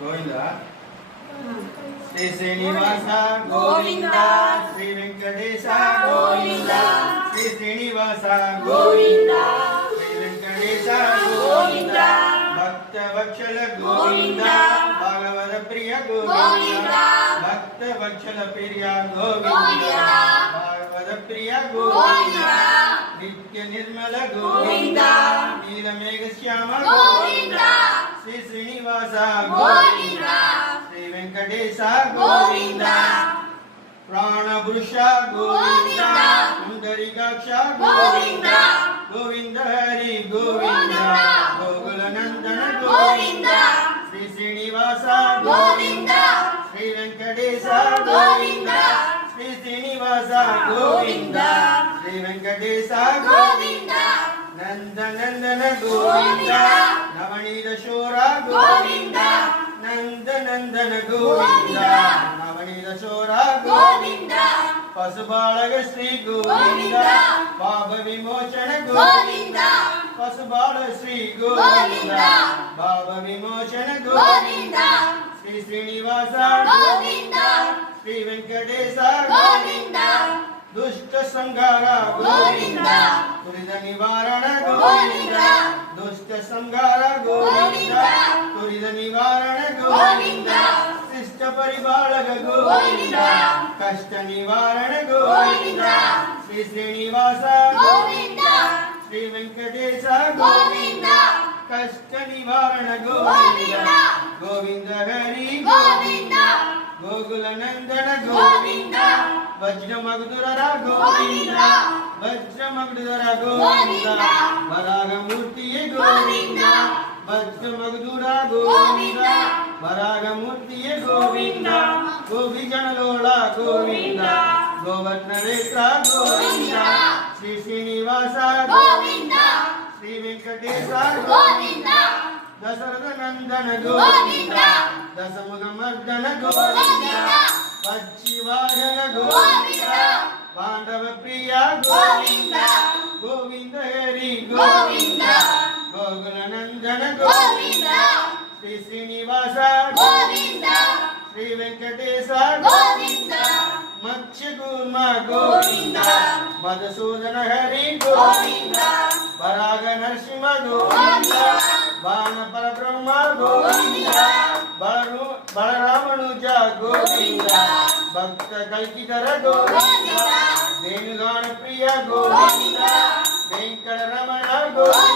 గోవింద శ్రీ శ్రీనివాస గోవింద శ్రీ వెంకటేశ గోవింద శ్రీ శ్రీనివాస గోవింద శ్రీ వెంకటేశ గోవింద భక్త వత్సల గోవింద భాగవత ప్రియ గోవింద భక్త వత్సల ప్రియ గోవింద భాగవత ప్రియ గోవింద నిత్య నిర్మల గోవింద నీలమేఘ శ్యామ గోవింద శ్రీ శ్రీనివాస గోవింద శ్రీ వెంకటేశ గోవింద ప్రాణపురుష గోవింద సుందరికాక్ష గోవింద గోవింద హరి గోవింద గోకుల నందన గోవింద శ్రీ శ్రీనివాస గోవింద శ్రీ వెంకటేశ గోవింద శ్రీ శ్రీనివాస గోవింద శ్రీ వెంకటేశ గోవింద నందనందన గోవింద నవనీత శోర గోవింద నందనందన గోవింద నవనీత శోర గోవింద పశుబాళగ శ్రీ గోవింద పాప విమోచన గోవింద పశుబాళ శ్రీ గోవింద పాప విమోచన గోవింద శ్రీ శ్రీనివాస గోవింద శ్రీ వెంకటేశ గోవింద దుష్ట సంహార గోవింద దురిత నివారణ గోవింద దుష్ట సంహార గోవింద దురిత నివారణ గోవింద శిష్ట పరిపాలక గోవింద కష్ట నివారణ గోవింద శ్రీ శ్రీనివాస గోవింద శ్రీ వెంకటేశ గోవింద కష్ట నివారణ గోవింద గోవింద హరి గోవింద గోకుల నందన గోవింద వజ్రమగుధుర గోవింద వజ్రమగుధుర గోవింద వరాగమూర్తి గోవింద వజ్రమగుధుర గోవింద వరాగమూర్తి గోవింద గోవిజనలోళ గోవింద గోవర్ధనేత్ర గోవింద శ్రీ శ్రీనివాస గోవింద శ్రీ వెంకటేశ గోవింద దశరథ నందన గోవింద దశముఖ మర్దన గోవింద పచ్చివాహన గోవింద పాండవ ప్రియ గోవింద గోవింద హరి గోవింద గోకుల నందన గోవింద శ్రీ శ్రీనివాస గోవింద శ్రీ వెంకటేశ గోవింద మత్స్య కూర్మ గోవింద మధుసూదన హరి గోవింద వరాగ నరసింహ గోవింద బాణ పరబ్రహ్మ గోవింద బలరామనుజ గోవింద భక్త కల్కిధర గోవింద వేణుగాన ప్రియ గోవింద వెంకటరమణ గోవింద